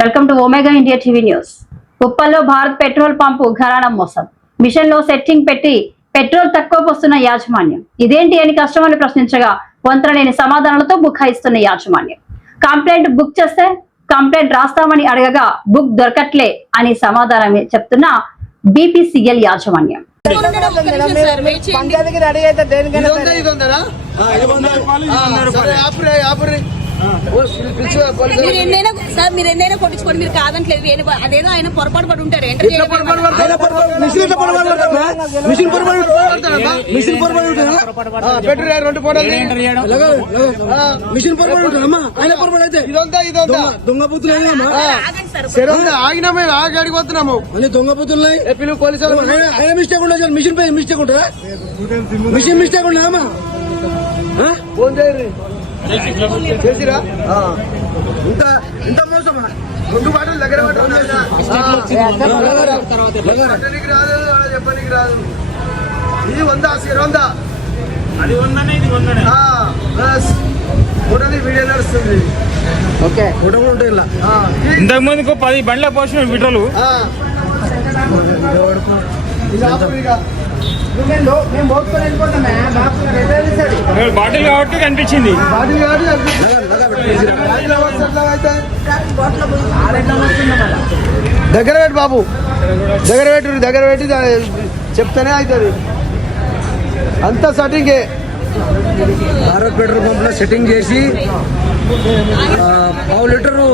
Welcome to Omega India TV news. ఉప్పల్లో Bharat petrol pump ఘరానా మోసం. మిషన్ లో సెట్టింగ్ పెట్టి పెట్రోల్ తక్కువ పోస్తున్న యాజమాన్యం. ఇదేంటి అని కస్టమర్లు ప్రశ్నించగా వంతరలేని సమాధానాలతో బుకాయిస్తున్న యాజమాన్యం. కంప్లైంట్ బుక్ చేస్తే కంప్లైంట్ రాస్తామని అడగగా బుక్ దొరకట్లే అని సమాధానం చెప్తున్న బీపీసీఎల్ యాజమాన్యం. మీరు ఎన్నైనా కొట్టించుకోండి, మీరు కాదంటలేదు. అదేదో ఆయన పొరపాటు పడి ఉంటారు. ఆగినామే ఆగి పోతున్నాము. దొంగ బుద్ధులు పోలీసులు మిస్టేక్ ఉండదు. మిస్టేక్ ఉంటుందా? Machine mistake ఉండదమ్మా. ఫోన్ చేయరు చేసిరా. ఇంత మోసమా? రెండు బాటలు దగ్గర చెప్పడానికి రాదు, చెప్పడానికి రాదు. ఇది 100 అది 100 వీడియో నడుస్తుంది. ఓకే ఫోటో కూడా ఉంటాయి. ఇలా ఇంతకు ముందుకు 10 బండ్ల పోసిన విట్రలు బాటిల్ కాబట్టి కనిపించింది. దగ్గర పెట్టి బాబు, దగ్గర పెట్టి చెప్తానే అవుతుంది. అంత సెట్టింగే. భారత్ పెట్రోల్ పంప్ లో సెట్టింగ్ చేసి 1/2 లీటరు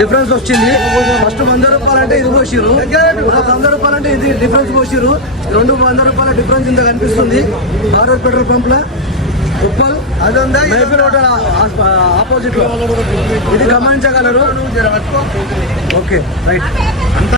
డిఫరెన్స్ వచ్చింది. ఫస్ట్ 100 రూపాయలు అంటే ఇది పోసిరు, 100 రూపాయలు అంటే ఇది డిఫరెన్స్ పోసిరు. 200 రూపాయల డిఫరెన్స్ ఇంత కనిపిస్తుంది భారత్ పెట్రోల్ పంప్ లో. ఉప్పల్ మైఫిల్ హోటల్ ఆపోజిట్ లో ఇది గమనించగలరు. Okay right.